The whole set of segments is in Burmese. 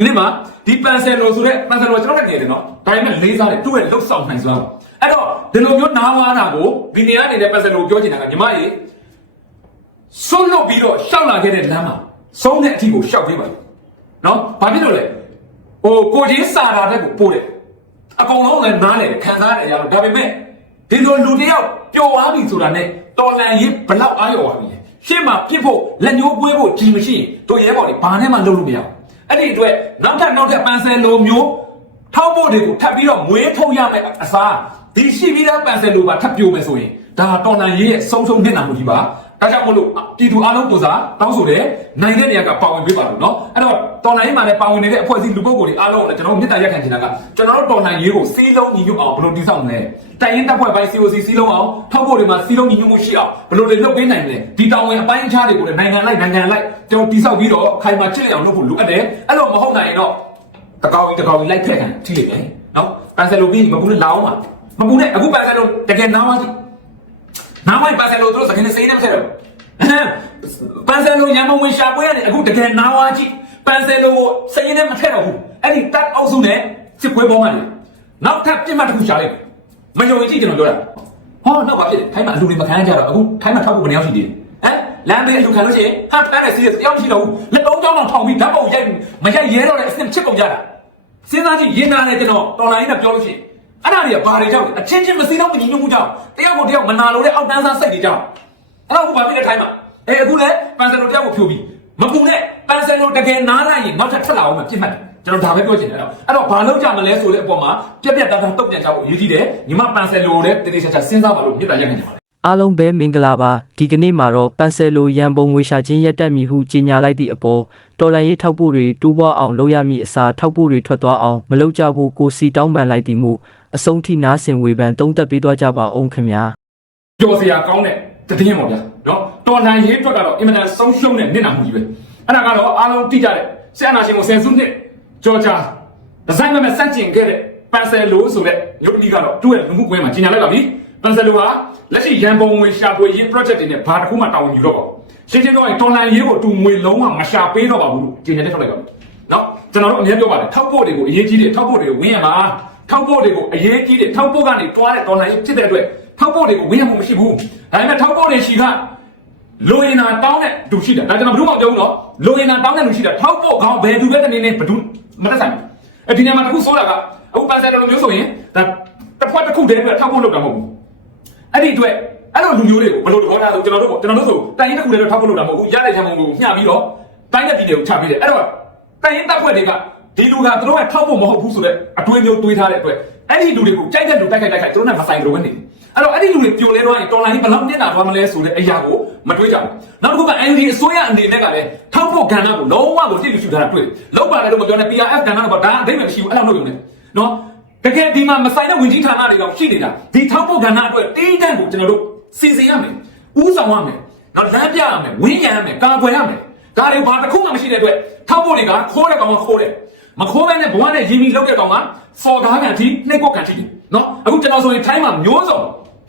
ဒီနေ့မှာဒီပန်ဆယ်လိုဆိုတဲ့ပန်ဆယ်လိုကကျွန်တော်တက်နေတယ်နော်ဒါပေမဲ့လေးစားတယ်သူ့ရဲ့လှုပ်ဆောင်နိုင်စွမ်းအဲ့တော့ဒီလိုမျိုးနားဝါတာကိုဒီနေရာနေနဲ့ပန်ဆယ်လိုပြောချင်တာကညီမကြီးဆွလွတ်ပြီးတော့ရှောက်လာခဲ့တဲ့လမ်းမှာဆုံးတဲ့အထီကိုရှောက်ပေးပါနော်ဘာဖြစ်လို့လဲဟိုကိုချင်းစာတာတဲ့ကိုပို့တယ်အကုန်လုံးလည်းနားလေခံစားရတယ်ရတော့ဒါပေမဲ့ဒီလိုလူတစ်ယောက်ပျော်သွားပြီဆိုတာနဲ့တော်လန်ရေးဘလောက်အားရော်သွားပြီလဲရှေ့မှာပြစ်ဖို့လက်ညှိုးပွေးဖို့ကြီးမရှိရင်တို့ရဲဘော်တွေဘာနဲ့မှလုပ်လို့မရဘူး အဲ့ဒီအတွက်နောက်ထပ်နောက်ထပ်ပန်ဆယ်လိုမျိုးထောက်ဖို့တွေကိုထပ်ပြီးတော့မွေးထုတ်ရမယ်အစားဒီရှိပြီးသားပန်ဆယ်လိုပါထပ်ပြိုမယ်ဆိုရင်ဒါတော်လန်ရေးရဲ့ဆုံးဆုံးမျက်နှာမူကြီးပါ ဒါကြောင့်မလို့ပြည်သူအားလုံးကိုစားတောင်းဆိုတယ်နိုင်တဲ့နေရာကပါဝင်ပေးပါလို့เนาะအဲ့တော့တော်လန်ရေးမှာလည်းပါဝင်နေတဲ့အဖွဲ့အစည်းလူပုဂ္ဂိုလ်တွေအားလုံးကိုလည်းကျွန်တော်တို့မြစ်တာရက်ခံချင်တာကကျွန်တော်တို့တော်လန်ရေးကိုစီးလုံးညီညွတ်အောင်ဘယ်လိုတည်ဆောက်မလဲတိုင်ရင်တပ်ဖွဲ့ပိုင်း COC စီးလုံးအောင်ထောက်ဖို့တွေမှာစီးလုံးညီညွတ်မှုရှိအောင်ဘယ်လိုလဲလုပ်ပေးနိုင်မလဲဒီတောင်ဝင်အပိုင်းအခြားတွေကိုလည်းနိုင်ငံလိုက်နိုင်ငံလိုက်ကျွန်တော်တည်ဆောက်ပြီးတော့ခိုင်မာချစ်လျအောင်လုပ်ဖို့လိုအပ်တယ်အဲ့လိုမဟုတ်နိုင်ရင်တော့ တကောင်ကြီးတကောင်ကြီးလိုက်ဖက်ခံထိလိမ့်မယ်နော်ပန်ဆယ်လိုပြီးမပူနဲ့လာအောင်ပါမပူနဲ့အခုပန်ဆယ်လိုတကယ်နားဝါးကြည့် နားဝါးပန်ဆယ်လိုတို့စကနေစိနေမဆက်တော့ပန်ဆယ်လိုညမဝင်ရှာပွဲရတယ်အခုတကယ်နားဝါးကြည့်ပန်ဆယ်လိုကိုစိနေမထက်တော့ဘူးအဲ့ဒီတက်အောက်စုနဲ့စစ်ပွဲပေါ်မှာလေနောက်ထပ်ပြစ်မှတ်တစ်ခုရှာလိုက်မယုံရင်ကြည့်ကျွန်တော်ပြောတာဟောနောက်ပါဖြစ်တယ်ထိုင်းမှာအလူတွေမခံကြတော့အခုထိုင်းမှာထောက်ဖို့ဘယ်နှယောက်ရှိသေးလဲဟမ်လမ်းဘေးအလူခံလို့ရှိရင်အပ်တန်းနဲ့စီးရတယောက်ရှိတော့ဘူးလက်သုံးချောင်းတော့ထောင်ပြီးဓာတ်ပုံရိုက်မရိုက်ရဲတော့တဲ့အစ်စ်ချစ်ကုန်ကြတာစဉ်းစားကြည့်ရင်နာတယ်ကျွန်တော်တော်လိုင်းနဲ့ပြောလို့ရှိရင် အဲ့ဒါတွေကဘာတွေကြောင့်လဲအချင်းချင်းမစည်းတော့မညီညွတ်မှုကြောင့်တယောက်ကိုတယောက်မနာလို့တဲ့အောက်တန်းစားစိတ်တွေကြောင့်အဲ့တော့အခုဘာဖြစ်တဲ့ထိုင်းမှာအဲအခုလဲပန်ဆယ်လိုတယောက်ကိုဖြိုးပြီးမပူနဲ့ပန်ဆယ်လိုတကယ်နားလိုက်ရင်နောက်ထပ်ထွက်လာအောင်မပြစ်မှတ်တယ်ကျွန်တော်ဒါပဲပြောချင်တယ်အဲ့တော့အဲ့တော့ဘာလုပ်ကြမလဲဆိုတဲ့အပေါ်မှာပြက်ပြက်သားသားတုတ်ပြန်ကြဖို့ရည်ကြည့်တယ်ညီမပန်ဆယ်လိုတဲ့တတိချာချာစဉ်းစားပါလို့မြစ်တာရက်နေကြပါလေအားလုံးပဲမင်္ဂလာပါဒီကနေ့မှာတော့ပန်ဆယ်လိုရန်ပုံငွေရှာခြင်းရက်တက်မည်ဟုကြေညာလိုက်သည့်အပေါ်တော်လန်ရေးထောက်ပို့တွေတိုးပွားအောင်လုပ်ရမည့်အစားထောက်ပို့တွေထွက်သွားအောင်မလုပ်ကြဖို့ကိုစီတောင်းပန်လိုက်သည်မူ အဆုံးထိနားဆင်ဝေဖန်သုံးသပ်ပေးသွားကြပါအောင်ခင်ဗျာပျော်စရာကောင်းတဲ့တည်င်းပေါ့ဗျာနော်တော်လှန်ရေးအတွက်ကတော့အင်မတန်ဆုံးရှုံးတဲ့နစ်နာမှုကြီးပဲအဲ့ဒါကတော့အားလုံးသိကြတဲ့ဆရာနာရှင်ကိုဆယ်စုနှစ်ကြော်ကြာဒီဇိုင်းမဲ့မဲ့စန့်ကျင်ခဲ့တဲ့ပန်ဆယ်လိုဆိုတဲ့ရုပ်တိကတော့သူ့ရဲ့လူမှုကွဲမှာကြီးညာလိုက်ပါပြီပန်ဆယ်လိုဟာလက်ရှိရန်ပုံငွေရှာဖွေရေး project တွေနဲ့ဘာတစ်ခုမှတာဝန်ယူတော့ပါဘူးရှင်းရှင်းပြောရင်တော်လှန်ရေးကိုသူငွေလုံးဝမရှာပေးတော့ပါဘူးလို့ကြီးညာတက်ထုတ်လိုက်ပါမယ်နော်ကျွန်တော်တို့အများပြောပါတယ်ထောက်ဖို့တွေကိုအရေးကြီးတယ်ထောက်ဖို့တွေကိုဝင်းရမှာ ထောက်ဖို့တွေကိုအရေးကြီးတယ်ထောက်ဖို့ကနေတွားတဲ့တော်လှန်ရေးဖြစ်တဲ့အတွက်ထောက်ဖို့တွေကိုဝင်းရမှုမရှိဘူးဒါပေမဲ့ထောက်ဖို့တွေရှိကလိုရင်နာတောင်းတဲ့လူရှိတာဒါကျွန်တော်ဘယ်သူမှမပြောဘူးနော်လိုရင်နာတောင်းတဲ့လူရှိတာထောက်ဖို့ခေါင်းဘယ်သူပဲတနေနေဘယ်သူမတက်ဆိုင်အဲ့ဒီနေရာမှာတစ်ခုဆိုးတာကအခုပန်ဆယ်လိုမျိုးဆိုရင်ဒါတစ်ဖွဲ့တစ်ခုတည်းပဲထောက်ဖို့လုပ်တာမဟုတ်ဘူးအဲ့ဒီအတွက်အဲ့လိုလူမျိုးတွေကိုဘယ်လိုဟောတာဆိုကျွန်တော်တို့ပေါ့ကျွန်တော်တို့ဆိုတိုင်ရင်တစ်ခုတည်းတော့ထောက်ဖို့လုပ်တာမဟုတ်ဘူးရတဲ့ထံပုံကိုမျှပြီးတော့တိုင်းတဲ့ပြည်တွေကိုချပေးတယ်အဲ့တော့တိုင်ရင်တပ်ဖွဲ့တွေက ဒီလူကသူတို့ကထောက်ဖို့မဟုတ်ဘူးဆိုတော့အတွေးမျိုးတွေးထားတဲ့အတွက်အဲ့ဒီလူတွေကိုကြိုက်တဲ့လူတိုက်ခိုက်တိုက်ခိုက်သူတို့နဲ့မဆိုင်ကြလို့ပဲနေတယ်အဲ့တော့အဲ့ဒီလူတွေပြိုလဲတော့ရင်တော်လိုင်းဘယ်လောက်မျက်နှာသွားမလဲဆိုတဲ့အရာကိုမတွေးကြဘူးနောက်တစ်ခုက NLD အစိုးရအနေနဲ့ကလည်းထောက်ဖို့ကဏ္ဍကိုလုံးဝကိုတိတိကျကျထားတာတွေ့တယ်လောက်ပါတယ်လို့မပြောနဲ့ PRF ကဏ္ဍကဒါအဓိပ္ပာယ်မရှိဘူးအဲ့လိုလုပ်ရုံနဲ့နော်တကယ်ဒီမှာမဆိုင်တဲ့ဝင်ကြီးဌာနတွေကောင်ရှိနေတာဒီထောက်ဖို့ကဏ္ဍအတွက်တေးတန့်ကိုကျွန်တော်တို့စီစဉ်ရမယ်ဥဆောင်ရမယ်နော်လမ်းပြရမယ်ဝင်းရံရမယ်ကာကွယ်ရမယ်ဒါတွေဘာတစ်ခုမှမရှိတဲ့အတွက်ထောက်ဖို့တွေကခိုးတဲ့ကောင်ကခိုးတယ် မခိုးဘဲနဲ့ဘဝနဲ့ရင်းပြီးလောက်တဲ့ကောင်ကဖော်ကားကန်တီနှိပ်ကွက်ကန်တီနော်အခုကျွန်တော်ဆိုရင်ထိုင်းမှာမျိုးစုံ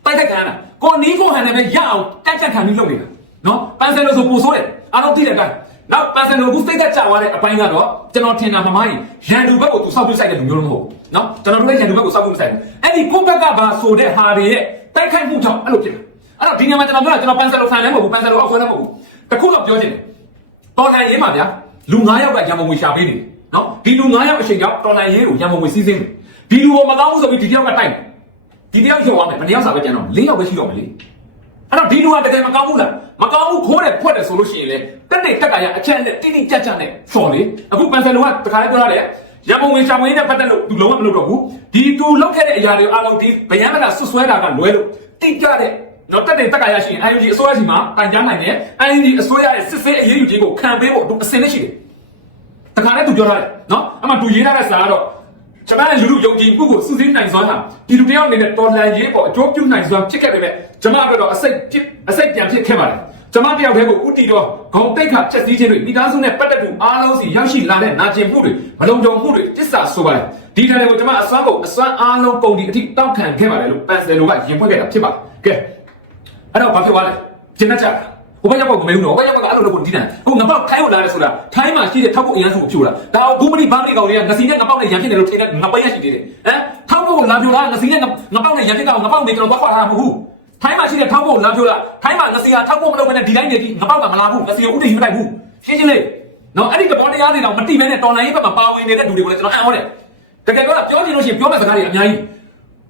တိုက်ခိုက်ခံရတာကိုနီးကိုဟန်နဲ့ပဲရအောင်တိုက်ခိုက်ခံပြီးလုပ်နေတာနော်ပန်ဆယ်လိုဆိုပူဆိုးတယ်အားလုံးသိတဲ့အတိုင်းနောက်ပန်ဆယ်လိုကစိတ်သက်ကြသွားတဲ့အပိုင်းကတော့ကျွန်တော်ထင်တာမမိုင်းရန်သူဘက်ကိုသူစောက်ပြဆိုင်တဲ့လူမျိုးလုံးမဟုတ်ဘူးနော်ကျွန်တော်တို့လည်းရန်သူဘက်ကိုစောက်ပြဆိုင်တယ်အဲ့ဒီကိုဘက်ကဘာဆိုတဲ့ဟာတွေရဲ့တိုက်ခိုက်မှုကြောင့်အဲ့လိုဖြစ်တာအဲ့တော့ဒီညမှာကျွန်တော်ပြောတာကျွန်တော်ပန်ဆယ်လိုဆန်လည်းမဟုတ်ဘူးပန်ဆယ်လိုအောက်ဆွဲလည်းမဟုတ်ဘူးတခုတော့ပြောချင်တယ်တော်လန်ရေးမှာဗျာလူ9ယောက်ကရန်မုံငွေရှာပေးနေတယ် နော်ဒီလူ9ယောက်အချိန်ကြောင့်တော်လန်ရေးကိုရန်မုံငွေစီးစင်းတယ်ဒီလူကိုမကောင်းဘူးဆိုပြီးဒီတယောက်ကတိုက်တယ်ဒီတယောက်ရှုံသွားမယ်ဘယ်နှစ်ယောက်စာပဲကျန်တော့၄ယောက်ပဲရှိတော့မယ်လေအဲ့တော့ဒီလူကတကယ်မကောင်းဘူးလားမကောင်းဘူးခိုးတယ်ဖွက်တယ်ဆိုလို့ရှိရင်လေတက်တဲ့တက်ကရအချက်နဲ့တိတိကျကျနဲ့စော်လေအခုပန်ဆယ်လိုကတခါလေးပြောရတယ်ရပုံဝင်ချမွေးနဲ့ပတ်သက်လို့သူလုံးဝမလုပ်တော့ဘူးဒီသူလုပ်ခဲ့တဲ့အရာတွေအားလုံးဒီဗျံမကဆွဆွဲတာကလွဲလို့တိကျတဲ့တော့တက်တဲ့တက်ကရရှိရင် ING အစိုးရစီမှာတိုင်ကြားနိုင်တယ် ING အစိုးရရဲ့စစ်ဆေးအရေးယူခြင်းကိုခံပေးဖို့သူအစင်းနဲ့ရှိတယ် တခါနဲ့သူပြောထားတယ်နော်အမှသူရေးထားတဲ့စာကတော့ကျွန်မရဲ့လူလူယုံကြည်မှုကိုစုစည်းနိုင်စွမ်းဟာဒီလူတယောက်အနေနဲ့တော်လန်ရေးပေါ်အကျိုးပြုနိုင်စွမ်းဖြစ်ခဲ့ပေမဲ့ကျွန်မတို့တော့အစိတ်ဖြစ်အစိတ်ပြန်ဖြစ်ခဲ့ပါတယ်ကျွန်မတယောက်တည်းကိုဥတီတော့ဂုံတိတ်ခဖြက်စည်းခြင်းတွေမိသားစုနဲ့ပတ်သက်သူအားလုံးစီရောက်ရှိလာတဲ့နာကျင်မှုတွေမလုံခြုံမှုတွေတစ္ဆာဆိုပါတယ်ဒီတယ်ကိုကျွန်မအစွမ်းကုန်အစွမ်းအားလုံးကုန်ဒီအထိတောက်ခံခဲ့ပါတယ်လို့ပန်ဆယ်လိုကရင်ဖွဲ့ခဲ့တာဖြစ်ပါတယ်ကဲအဲ့တော့ဘာဖြစ်သွားလဲကျင်းတတ်ကြတာ ဟိုဘက်ရောက်ကောမမဲဘူးနော်ဟိုဘက်ရောက်ကောအဲ့လိုလုပ်ကိုဒီတန်အခုငပောက်ထိုင်းကိုလာတယ်ဆိုတာထိုင်းမှာရှိတဲ့ထောက်ဖို့အရန်စုကိုဖြိုးတာဒါအောင်ဂုမဏီဘာမဏီကောင်တွေကငစီနဲ့ငပောက်နဲ့ရန်ဖြစ်တယ်လို့ထင်တဲ့ငပိတ်ရရှိသေးတယ်ဟမ်ထောက်ဖို့ကိုလာဖြိုးတာငစီနဲ့ငပောက်နဲ့ရန်ဖြစ်တာကိုငပောက်နေကျွန်တော်သွားခွာထားမှာမဟုတ်ဘူးထိုင်းမှာရှိတဲ့ထောက်ဖို့ကိုလာဖြိုးတာထိုင်းမှာငစီကထောက်ဖို့မလုပ်ဘဲနဲ့ဒီတိုင်းနေပြီးငပောက်ကမလာဘူးငစီကဥတည်မလိုက်ဘူးရှင်းရှင်းလေးနော်အဲ့ဒီကပေါ်တရားတွေတော့မတိမဲနဲ့တော်လိုင်းရေးဘက်မှာပါဝင်နေတဲ့လူတွေကိုလည်းကျွန်တော်အံ့ဟောတယ်တကယ်တော့ပြောချင်လို့ရှိရင်ပြောမဲ့စကားတွေအများကြီး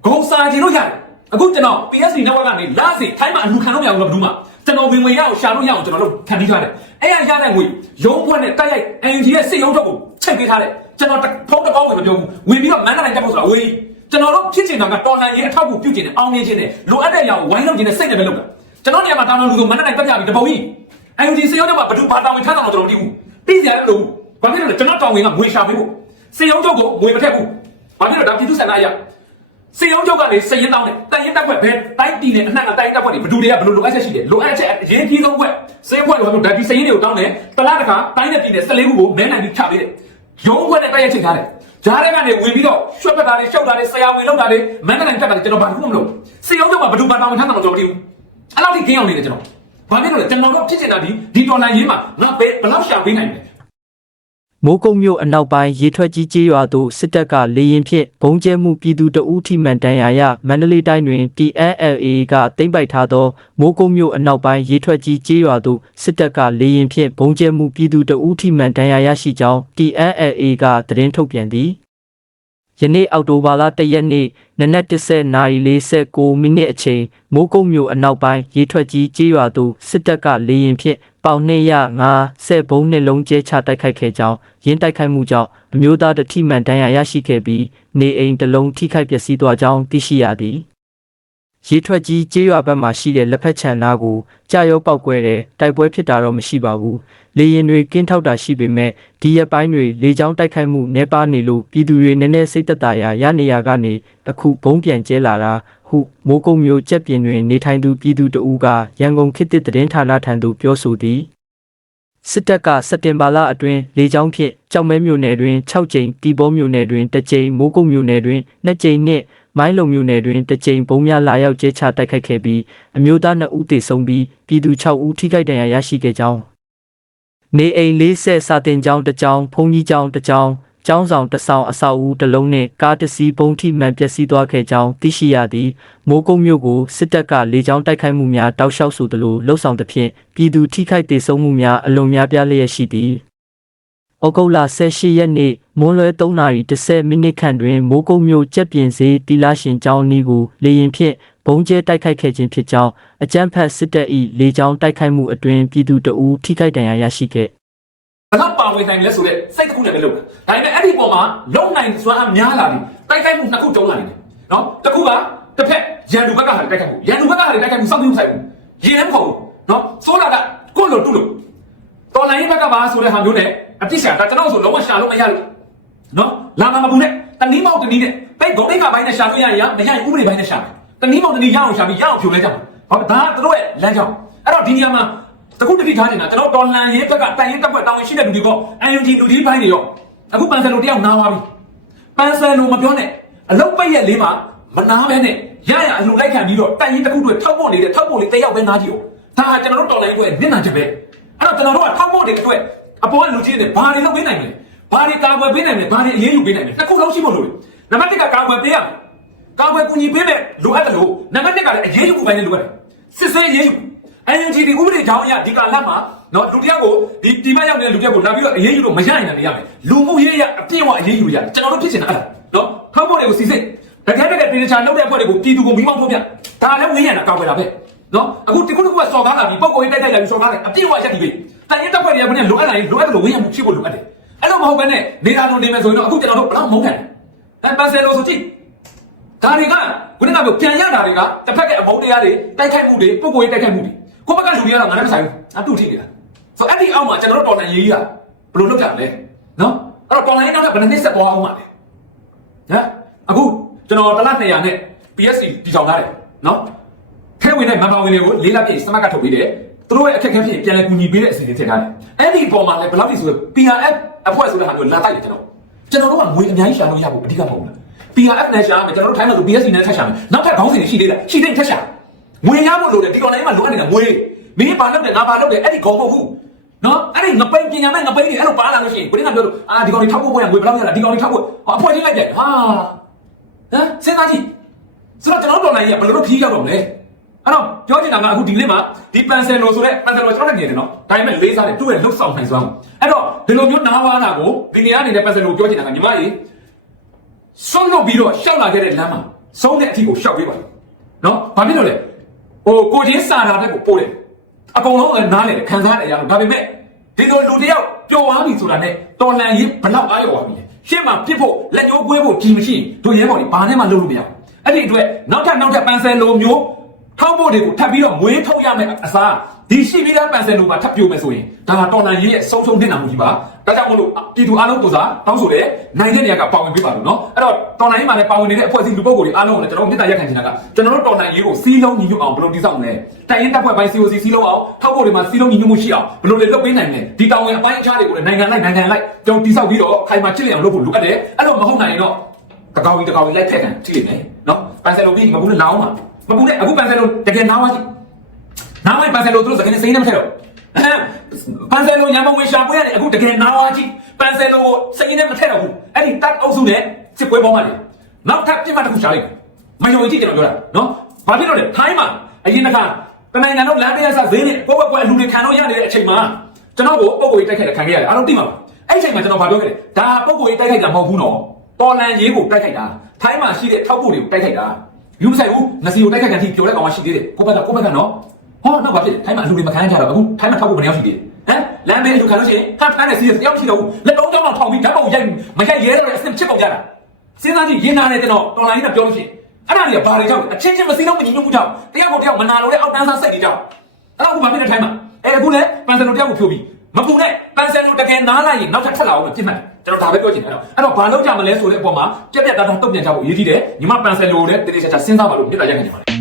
ဂုံစာချင်လို့ရတယ် အခုကျွန်တော် PSD network ကနေလာစီထိုင်းမှာအလူခံလို့မရဘူးလို့ဘယ်သူမှကျွန်တော်ဝင်ဝင်ရအောင်ရှာလို့ရအောင်ကျွန်တော်တို့ခံပြီးထားတယ်အဲ့ရရတဲ့ငွေရုံးဖွဲ့နဲ့တိုက်ရိုက် NG ရဲ့စစ်ရုံးထုတ်ကိုချိန်ပေးထားတယ်ကျွန်တော်ဖုန်းတစ်ကောင်းဝင်မပြောဘူးဝင်ပြီးတော့မန္တလေးတက်ဖို့ဆိုတာဝေးကျွန်တော်တို့ဖြစ်ချင်တာကတော်လန်ရေးအထောက်အကူပြုချင်တယ်အောင်မြင်ချင်တယ်လိုအပ်တဲ့အရာကိုဝိုင်းလုပ်ချင်တဲ့စိတ်နဲ့ပဲလုပ်တာကျွန်တော်နေရာမှာတာဝန်လူဆိုမန္တလေးတက်ပြပြီးတပုံကြီး NG စစ်ရုံးထုတ်ကဘယ်သူဘာတာဝန်ထမ်းတာလို့ကျွန်တော်မသိဘူးသိကြတယ်လို့ဘာဖြစ်လို့လဲကျွန်တော်တာဝန်ကငွေရှာပေးဖို့စစ်ရုံးထုတ်ကိုငွေမထက်ဘူးဘာဖြစ်လို့ဒါပြည်သူစံနာရ စေအောင်ချုပ်ကနေစရင်တောင်းတယ်တိုင်ရင်တက်ခွက်ဘယ်တိုင်းပြည်နဲ့အနှံ့ကတိုင်းတက်ခွက်တွေဘယ်သူတွေကဘယ်လိုလိုအပ်ချက်ရှိတယ်လိုအပ်ချက်အရေးကြီးဆုံးခွက်စေခွက်လိုမျိုးဓာတ်ဒီစရင်တွေကိုတောင်းတယ်တလားတစ်ခါတိုင်းနဲ့ပြည်နဲ့14ခုကိုမဲနိုင်ပြီးချပေးတယ်ရုံးခွက်နဲ့တိုက်ရိုက်ချိန်ထားတယ်ဂျားတဲ့ကနေဝင်ပြီးတော့ရွှက်ပတ်တာတွေရှောက်တာတွေဆရာဝင်လောက်တာတွေမန္တလေးတက်တာတွေကျွန်တော်ဘာမှမလုပ်စေအောင်ချုပ်ကဘယ်သူဘာတောင်းထမ်းတာတော့ကျွန်တော်မသိဘူးအဲ့လောက်ထိကင်းအောင်နေတယ်ကျွန်တော်ဘာဖြစ်လို့လဲကျွန်တော်တို့ဖြစ်ချင်တာဒီဒီတော်လိုင်းရေးမှာငါဘယ်ဘယ်လောက်ရှာပေးနိုင်လဲ မိုးကုတ်မြို့အနောက်ပိုင်းရေထွက်ကြီးကျေးရွာသို့စစ်တပ်ကလေရင်ဖြင့်ဘုံကျဲမှုပြည်သူတအူးထိမှန်တန်ရာရမန္တလေးတိုင်းတွင် PNLA ကတိမ့်ပိုက်ထားသောမိုးကုတ်မြို့အနောက်ပိုင်းရေထွက်ကြီးကျေးရွာသို့စစ်တပ်ကလေရင်ဖြင့်ဘုံကျဲမှုပြည်သူတအူးထိမှန်တန်ရာရရှိကြောင်း PNLA ကသတင်းထုတ်ပြန်သည်ယနေ့အောက်တိုဘာလ၁ရက်နေ့နနက်10နာရီ49မိနစ်အချိန်မိုးကုတ်မြို့အနောက်ပိုင်းရေထွက်ကြီးကျေးရွာသို့စစ်တပ်ကလေရင်ဖြင့် ပေါင်205ဆယ်ဘုံနှလုံးကျဲချတိုက်ခိုက်ခဲ့ကြောင်းရင်းတိုက်ခိုက်မှုကြောင့်အမျိုးသားတစ်ထိမှန်ဒဏ်ရာရရှိခဲ့ပြီးနေအိမ်တစ်လုံးထိခိုက်ပျက်စီးသွားကြောင်းသိရှိရသည် ရေထွက်ကြီးကျေးရွာဘက်မှရှိတဲ့လက်ဖက်ခြံနားကိုကြာရောပောက်ကွဲတဲ့တိုက်ပွဲဖြစ်တာတော့မရှိပါဘူးလေရင်တွေကင်းထောက်တာရှိပေမဲ့ဒီရက်ပိုင်းတွေလေကြောင်းတိုက်ခိုက်မှုနှဲပါနေလို့ပြည်သူတွေနည်းနည်းစိတ်သက်သာရာရနေရကနေအခုဘုံပြန်ကျဲလာတာဟုမိုးကုတ်မျိုးကြက်ပြင်တွင်နေထိုင်သူပြည်သူတအူးကရန်ကုန်ခေတ်သစ်သတင်းဌာနထံသို့ပြောဆိုသည်စစ်တပ်ကစက်တင်ဘာလအတွင်းလေကြောင်းဖြင့်ကြောက်မဲမြို့နယ်တွင်6ကြိမ်တီဘောမြို့နယ်တွင်1ကြိမ်မိုးကုတ်မြို့နယ်တွင်2ကြိမ်နှင့် မိုင်းလုံမြို့နယ်တွင်1ကြိမ်ဘုံများလာရောက်ကျဲချတိုက်ခိုက်ခဲ့ပြီးအမျိုးသား2ဦးသေဆုံးပြီးပြည်သူ6ဦးထိခိုက်ဒဏ်ရာရရှိခဲ့ကြောင်းနေအိမ်လေးဆက်စာတင်ကျောင်းတစ်ကျောင်းဘုံကြီးကျောင်းတစ်ကျောင်းကျောင်းဆောင်တစ်ဆောင်အဆောက်အဦတစ်လုံးနှင့်ကားတစ်စီးဘုံထိမှန်ပျက်စီးသွားခဲ့ကြောင်းသိရှိရသည်မိုးကုတ်မြို့ကိုစစ်တပ်ကလေကြောင်းတိုက်ခိုက်မှုများတောက်လျှောက်ဆိုသလိုလှုပ်ဆောင်သဖြင့်ပြည်သူထိခိုက်ဒေဆုံးမှုများအလွန်များပြားလျက်ရှိသည် ဩဂုတ်လ18ရက်နေ့မွန်းလွဲ3:30မိနစ်ခန့်တွင်မိုးကုတ်မြို့ကြက်ပြင်စေးတီလာရှင်ကျောင်းနီးကိုလေရင်ဖြင့်ဘုံကျဲတိုက်ခိုက်ခဲ့ခြင်းဖြစ်ကြောင်းအကြမ်းဖက်စစ်တပ်၏လေကြောင်းတိုက်ခိုက်မှုအတွင်ပြည်သူတအူးထိခိုက်ဒဏ်ရာရရှိခဲ့ဘလောက်ပါဝင်နိုင်လဲဆိုတော့စိတ်တစ်ခုနဲ့ပဲလုပ်တာဒါပေမဲ့အဲ့ဒီပုံမှာလုံနိုင်စွမ်းအားများလာပြီတိုက်ခိုက်မှုနှစ်ခုတုံးလာနေတယ်နော်တစ်ခုကတစ်ဖက်ရန်သူဘက်ကဟာတိုက်ခိုက်မှုရန်သူဘက်ကဟာတိုက်ခိုက်မှုစောင့်ကြည့်ဆိုင်မှုရေလည်းမဟုတ်ဘူးနော်ဆိုလာကကိုလိုတူလို့ တော်လိုင်းဘက်ကပါဆိုတဲ့ဟာမျိုးနဲ့အတိရှာဒါကျွန်တော်ဆိုလုံးဝရှာလို့မရလို့နော်လာမမပူနဲ့တနည်းမောက်တနည်းနဲ့တိတ်ဂုံတိတ်ကပိုင်းနဲ့ရှာလို့ရရင်ရမရရင်ဥပဒေပိုင်းနဲ့ရှာမယ်တနည်းမောက်တနည်းရအောင်ရှာပြီးရအောင်ဖြိုလဲကြမှာဟောဒါကတို့ရဲ့လမ်းကြောင်းအဲ့တော့ဒီနေရာမှာတခုတတိထားနေတာကျွန်တော်ဒေါ်လန်ရေးဘက်ကတိုင်ရင်တက်ွက်တောင်းရင်ရှိတဲ့လူတွေပေါ့ ING လူကြီးပိုင်းတွေရောအခုပန်ဆယ်လိုတယောက်နားသွားပြီပန်ဆယ်လိုမပြောနဲ့အလုတ်ပိတ်ရက်လေးမှာမနာပဲနဲ့ရရအလှလိုက်ခံပြီးတော့တိုင်ရင်တစ်ခုတွေထောက်ဖို့နေတဲ့ထောက်ဖို့လေးတယောက်ပဲနားကြည့်အောင်ဒါဟာကျွန်တော်တို့တော်လိုင်းအတွက်မျက်နှာချက်ပဲ အဲ့တော့ကျွန်တော်တို့ကထောက်ဖို့တွေအတွက်အပေါ်ကလူကြီးတွေဘာတွေလုပ်ပေးနိုင်မလဲဘာတွေကာကွယ်ပေးနိုင်မလဲဘာတွေအရေးယူပေးနိုင်မလဲတစ်ခုလုံးရှိဖို့လိုတယ်နံပါတ်1ကကာကွယ်ပေးရမယ်ကာကွယ်ကူညီပေးမယ်လိုအပ်တယ်လို့နံပါတ်2ကလည်းအရေးယူမှုပိုင်းနဲ့လိုအပ်တယ်စစ်ဆေးအရေးယူ ING ဒီဥပဒေကြောင်းအရဒီကာလမှာနော်လူတစ်ယောက်ကိုဒီဒီမရောက်နေတဲ့လူတစ်ယောက်ကိုလာပြီးတော့အရေးယူလို့မရနိုင်တာနေရမယ်လူမှုရေးရအပြည့်အဝအရေးယူရကျွန်တော်တို့ဖြစ်ချင်တာအဲ့ဒါနော်ထောက်ဖို့တွေကိုစီစစ်တကယ်တကယ်ပြည်ချာလုပ်တဲ့အဖွဲ့တွေကိုပြည်သူကိုမိမောင်းထုတ်ပြဒါလည်းဝင်းရတာကောက်ွယ်တာပဲ နော်အခုဒီခုတစ်ခုကစော်ကားလာပြီးပုံကိုရေးတိုက်တိုက်လာပြီးစော်ကားတယ်အပြည့်အဝရက်တည်ပြီတန်ရင်တပ်ဖွဲ့တွေကဘယ်နဲ့လိုအပ်လာရင်လိုအပ်တယ်လို့ဝင်းရမှုဖြစ်ဖို့လိုအပ်တယ်အဲ့လိုမဟုတ်ဘဲနဲ့နေတာလို့နေမယ်ဆိုရင်တော့အခုကျွန်တော်တို့ဘယ်တော့မုန်းခံတယ်အဲပန်ဆယ်လို့ဆိုကြည့်ဒါတွေကခုနကပြောပြန်ရတာတွေကတစ်ဖက်ကအမုန်းတရားတွေတိုက်ခိုက်မှုတွေပုံကိုရေးတိုက်ခိုက်မှုတွေကိုယ့်ဘက်ကလူတွေကတော့ငါလည်းမဆိုင်ဘူး။အတူထိနေတာ။ဆိုတော့အဲ့ဒီအောက်မှာကျွန်တော်တို့တော်လန်ရေးကြီးကဘယ်လိုလုပ်ကြလဲ။နော်။အဲ့တော့တော်လန်ရေးနောက်ထပ်ဘယ်နှစ်နှစ်ဆက်သွားအောင်ပါလဲ။ဟမ်အခုကျွန်တော်တစ်လ200နဲ့ PSC တီထောင်ထားတယ်နော်။ ထဲဝင်တဲ့မန်ပါဝင်တွေကိုလေးလပြည့်စမတ်ကထုတ်ပေးတယ်။သူတို့ရဲ့အခက်အခဲဖြစ်ပြန်လဲကူညီပေးတဲ့အစီအစဉ်ထည့်ထားတယ်။အဲ့ဒီပုံမှာလည်းဘယ်လောက်ထိဆိုတော့ PRF အဖွဲ့ဆိုတဲ့ဟာမျိုးလာတိုက်တယ်ကျွန်တော်။ကျွန်တော်တို့ကငွေအများကြီးရှာလို့ရဖို့အဓိကမဟုတ်ဘူး။ PRF နဲ့ရှာမယ်ကျွန်တော်တို့ထိုင်းမှာဆို PSC နဲ့ထပ်ရှာမယ်။နောက်ထပ်ခေါင်းစဉ်တွေရှိသေးလား။ရှိသေးရင်ထပ်ရှာ။ငွေရဖို့လိုတယ်ဒီ online မှာလိုအပ်နေတာငွေမင်းဘာလုပ်တယ်ငါဘာလုပ်တယ်အဲ့ဒီခေါ်မဟုတ်ဘူးနော်အဲ့ဒီငပိန်ပညာမဲ့ငပိန်တွေအဲ့လိုပါလာလို့ရှိရင်ကိုင်းကပြောလို့အာဒီကောင်တွေထောက်ဖို့ကိုရငွေဘယ်လောက်ရတာဒီကောင်တွေထောက်ဖို့အဖွဲချင်းလိုက်တယ်ဟာဟမ်စဉ်းစားကြည့်ဆိုတော့ကျွန်တော်တို့တော်လိုင်းကြီးကဘယ်လိုလုပ်ခီးရောက်တော့မလဲ အဲ့တော့ပြောချင်တာကအခုဒီနေ့မှာဒီပန်ဆယ်လိုဆိုတဲ့ပန်ဆယ်လိုကျွန်တော်လည်းနေတယ်နော်ဒါပေမဲ့လေးစားတယ်သူ့ရဲ့လှုပ်ဆောင်နိုင်စွမ်းအဲ့တော့ဒီလိုမျိုးနားဝါတာကိုဒီနေရာအနေနဲ့ပန်ဆယ်လိုပြောချင်တာကညီမကြီးဆုံးလို့ပြီးတော့ရှောက်လာခဲ့တဲ့လမ်းမှာဆုံးတဲ့အထီကိုရှောက်ပေးပါနော်ဘာဖြစ်လို့လဲဟိုကိုချင်းစာတာတဲ့ကိုပို့တယ်အကုန်လုံးကနားလေတယ်ခံစားရတယ်ရအောင်ဒါပေမဲ့ဒီလိုလူတယောက်ပျော်သွားပြီဆိုတာနဲ့တော်လန်ရေးဘလောက်အားရပါပြီလဲရှင်းမှာပြစ်ဖို့လက်ညှိုးကွေးဖို့ကြီးမရှိရင်တို့ရဲဘော်တွေဘာနဲ့မှလုပ်လို့မရဘူးအဲ့ဒီအတွက်နောက်ထပ်နောက်ထပ်ပန်ဆယ်လိုမျိုး ထောက်ဖို့တွေကိုထပ်ပြီးတော့မွေးထုတ်ရမယ်အစားဒီရှိပြီးသားပန်ဆယ်လိုပါထပ်ပြိုမယ်ဆိုရင်ဒါကတော်လန်ရေးရဲ့ဆုံးဆုံးတင်တာမှုကြီးပါဒါကြောင့်မို့လို့ပြည်သူအားလုံးကိုစားတောင်းဆိုတယ်နိုင်တဲ့နေရာကပါဝင်ပေးပါလို့နော်အဲ့တော့တော်လန်ရေးမှာလည်းပါဝင်နေတဲ့အဖွဲ့အစည်းလူပုဂ္ဂိုလ်တွေအားလုံးကိုလည်းကျွန်တော်တို့မေတ္တာရက်ခံချင်တာကကျွန်တော်တို့တော်လန်ရေးကိုစီးလုံးညီညွတ်အောင်ဘယ်လိုတည်ဆောက်မလဲတိုင်ရင်တပ်ဖွဲ့ပိုင်း COC စီးလုံးအောင်ထောက်ဖို့တွေမှာစီးလုံးညီညွတ်မှုရှိအောင်ဘယ်လိုလဲလုပ်ပေးနိုင်မလဲဒီတောင်ဝင်အပိုင်းအခြားတွေကိုလည်းနိုင်ငံလိုက်နိုင်ငံလိုက်ကျွန်တော်တည်ဆောက်ပြီးတော့ခိုင်မာချစ်လျအောင်လုပ်ဖို့လိုအပ်တယ်အဲ့လိုမဟုတ်နိုင်ရင်တော့တကောင်ကြီးတကောင်ကြီးလိုက်ထက်ခံထိလိမ့်မယ်နော်ပန်ဆယ်လိုပြီးမဘူးလည်းနားအောင်ပါ မဘူးလည်းအခုပန်ဆယ်လိုတကယ်နားသွားကြည့်နားဝိုင်းပန်ဆယ်လိုသူတို့စကနေစိမ့်နေမထက်တော့ပန်ဆယ်လိုညမဝင်ရှာပွေးရတယ်အခုတကယ်နားဝါကြီးပန်ဆယ်လိုစိမ့်နေမထက်တော့ဘူးအဲ့ဒီတက်အုပ်စုနဲ့စစ်ပွဲပေါ်မှာလေနောက်ထပ်ပြစ်မှတ်တစ်ခုရှာလိုက်မယုံကြည်ကျွန်တော်ပြောတာနော်ဘာဖြစ်လို့လဲထိုင်းမှာအရင်တစ်ခါတနိုင်ငံတော့လမ်းတရားစဈေးနဲ့ကိုယ့်ဘက်ကအလူတွေခံတော့ရနေတဲ့အချိန်မှာကျွန်တော်ကိုပုံကိုယ်တိုက်ခိုက်တာခံခဲ့ရတယ်အားလုံးသိမှာပါအဲ့ဒီအချိန်မှာကျွန်တော်ဘာပြောခဲ့လဲဒါပုံကိုယ်တိုက်ခိုက်တာမဟုတ်ဘူးနော်တော်လန်ရေးကိုတိုက်ခိုက်တာထိုင်းမှာရှိတဲ့ထောက်ဖို့တွေကိုတိုက်ခိုက်တာ ယူမဆိုင်ဘူးငစီကိုတိုက်ခိုက်ကန်ထိပြောတဲ့ကောင်မှရှိသေးတယ်ကိုယ့်ဘက်ကကိုယ့်ဘက်ကနော်ဟောတော့ဘာဖြစ်လဲထိုင်းမှာအလူတွေမခံကြတော့အခုထိုင်းမှာထောက်ဖို့ဘယ်နှယောက်ရှိသေးလဲဟမ်လမ်းဘေးအလူခံလို့ရှိရင်ဟာဖမ်းနေစီးတယောက်ရှိတော့ဘူးလက်တော့ကြောင်းတော့ထောင်ပြီးဓာတ်ပုံရိုက်မရိုက်ရဲတော့အစ်စ်ချစ်ပုံကြတာစဉ်းစားကြည့်ရင်းနာနေတဲ့တော့တော်လိုင်းကပြောလို့ရှိရင်အဲ့ဒါတွေကဘာတွေကြောင့်အချင်းချင်းမစီးတော့မညီညွတ်မှုကြောင့်တယောက်ကိုတယောက်မနာလို့တဲ့အောက်တန်းစားစိတ်တွေကြောင့်အဲ့တော့အခုဘာဖြစ်လဲထိုင်းမှာအဲ့အခုလဲပန်ဆယ်လိုတယောက်ကိုဖြိုးပြီးမပူနဲ့ပန်ဆယ်လိုတကယ်နားလိုက်ရင်နောက်ထပ်ထက်လာအောင်ပြစ်မှတ် ကျွန်တော်ဒါပဲပြောချင်တယ်အဲ့တော့ဘာလုပ်ကြမလဲဆိုတဲ့အပေါ်မှာပြက်ပြက်သားသားတုံ့ပြန်ကြဖို့အရေးကြီးတယ်ညီမပန်ဆယ်လိုနဲ့တတိယချာစဉ်းစားပါလို့မြစ်တာရက်ခံကြပါလေ